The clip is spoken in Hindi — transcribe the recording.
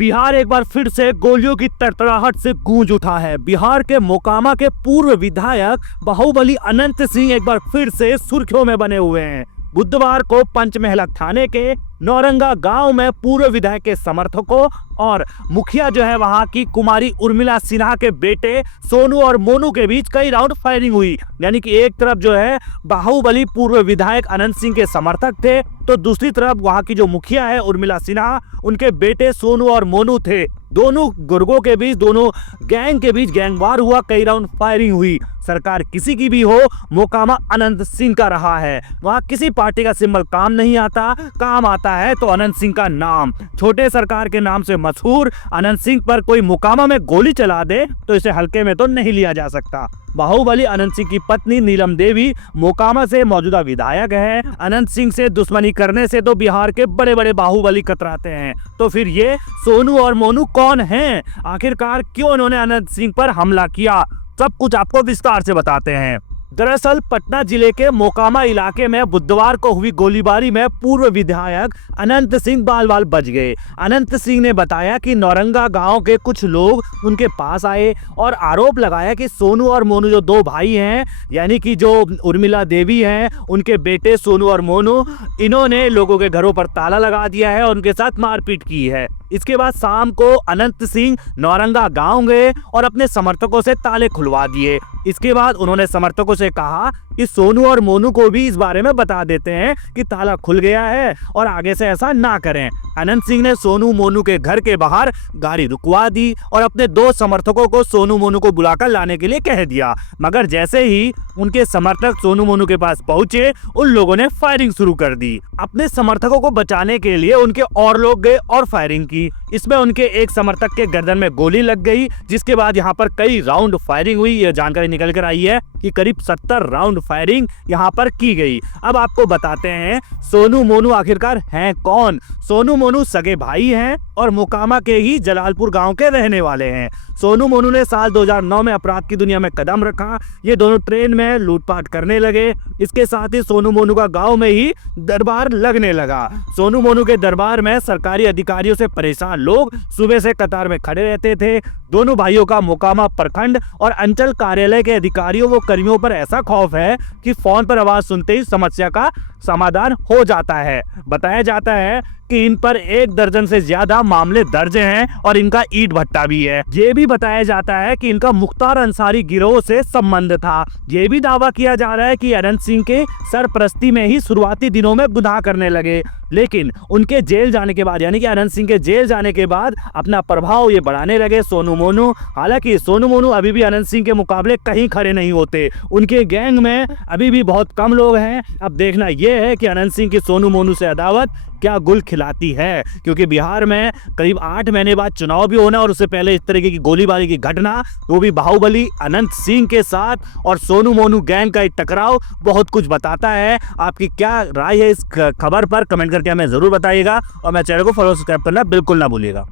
बिहार एक बार फिर से गोलियों की तड़तड़ाहट से गूंज उठा है। बिहार के मोकामा के पूर्व विधायक बाहुबली अनंत सिंह एक बार फिर से सुर्खियों में बने हुए हैं। बुधवार को पंचमहला थाने के नौरंगा गांव में पूर्व विधायक के समर्थकों और मुखिया जो है वहां की कुमारी उर्मिला सिन्हा के बेटे सोनू और मोनू के बीच कई राउंड फायरिंग हुई। यानी कि एक तरफ जो है बाहुबली पूर्व विधायक अनंत सिंह के समर्थक थे, तो दूसरी तरफ वहां की जो मुखिया है उर्मिला सिन्हा, उनके बेटे सोनू और मोनू थे। दोनों गुर्गों के बीच, दोनों गैंग के बीच गैंगवार हुआ, कई राउंड फायरिंग हुई। सरकार किसी की भी हो, मोकामा अनंत सिंह का रहा है। वहां किसी पार्टी का सिंबल काम नहीं आता, काम आता है तो अनंत सिंह का नाम। छोटे सरकार के नाम से मशहूर अनंत सिंह पर कोई मोकामा में गोली चला दे तो इसे हल्के में तो नहीं लिया जा सकता। बाहुबली अनंत सिंह की पत्नी नीलम देवी मोकामा से मौजूदा विधायक है। अनंत सिंह से दुश्मनी करने से तो बिहार के बड़े बड़े बाहुबली कतराते हैं। तो फिर ये सोनू और मोनू कौन हैं? आखिरकार क्यों उन्होंने अनंत सिंह पर हमला किया? सब कुछ आपको विस्तार से बताते हैं। दरअसल पटना जिले के मोकामा इलाके में बुधवार को हुई गोलीबारी में पूर्व विधायक अनंत सिंह बाल बाल बच गए। अनंत सिंह ने बताया कि नौरंगा गांव के कुछ लोग उनके पास आए और आरोप लगाया कि सोनू और मोनू जो दो भाई हैं, यानी कि जो उर्मिला देवी हैं, उनके बेटे सोनू और मोनू, इन्होंने लोगों के घरों पर ताला लगा दिया है और उनके साथ मारपीट की है। इसके बाद शाम को अनंत सिंह नौरंगा गांव गए और अपने समर्थकों से ताले खुलवा दिए। इसके बाद उन्होंने समर्थकों से कहा कि सोनू और मोनू को भी इस बारे में बता देते हैं कि ताला खुल गया है और आगे से ऐसा ना करें। अनंत सिंह ने सोनू मोनू के घर के बाहर गाड़ी रुकवा दी और अपने दो समर्थकों को सोनू मोनू को बुलाकर लाने के लिए कह दिया। मगर जैसे ही उनके समर्थक सोनू मोनू के पास पहुंचे, उन लोगों ने फायरिंग शुरू कर दी। अपने समर्थकों को बचाने के लिए उनके और लोग गए और फायरिंग की। इसमें उनके एक समर्थक के गर्दन में गोली लग गई, जिसके बाद यहाँ पर कई राउंड फायरिंग हुई। यह जानकारी निकल कर आई है कि करीब 70 राउंड फायरिंग यहाँ पर की गई। अब आपको बताते हैं सोनू मोनू आखिरकार हैं कौन। सोनू मोनू सगे भाई हैं और मोकामा के ही जलालपुर गांव के रहने वाले हैं। सोनू मोनू ने साल 2009 में अपराध की दुनिया में कदम रखा। ये दोनों ट्रेन में लूटपाट करने लगे। इसके साथ ही सोनू मोनू का गांव में ही दरबार लगने लगा। सोनू मोनू के दरबार में सरकारी अधिकारियों से परेशान लोग सुबह से कतार में खड़े रहते थे। दोनों भाइयों का मोकामा प्रखंड और अंचल कार्यालय के अधिकारियों व कर्मियों पर ऐसा खौफ है कि फोन पर आवाज सुनते ही समस्या का समाधान हो जाता है। बताया जाता है कि इन पर 1 दर्जन से ज्यादा मामले दर्ज हैं और इनका ईंट भट्टा भी है। ये भी बताया जाता है कि इनका मुख्तार अंसारी गिरोह से संबंध था। ये भी दावा किया जा रहा है कि अनंत सिंह के सरपरस्ती में ही शुरुआती दिनों में गुनाह करने लगे, लेकिन उनके जेल जाने के बाद, यानी कि अनंत सिंह के जेल जाने के बाद अपना प्रभाव ये बढ़ाने लगे सोनू मोनू। हालांकि सोनू मोनू अभी भी अनंत सिंह के मुकाबले कहीं खड़े नहीं होते। उनके गैंग में अभी भी बहुत कम लोग हैं। अब देखना यह है कि अनंत सिंह की सोनू मोनू से अदावत क्या गुल खिलाती है, क्योंकि बिहार में करीब 8 महीने बाद चुनाव भी होना और उससे पहले इस तरीके की गोलीबारी की घटना, वो भी बाहुबली अनंत सिंह के साथ और सोनू मोनू गैंग का टकराव बहुत कुछ बताता है। आपकी क्या राय है इस खबर पर? कमेंट करके हमें जरूर बताइएगा और मेरे चैनल को फॉलो सब्सक्राइब करना बिल्कुल ना भूलिएगा।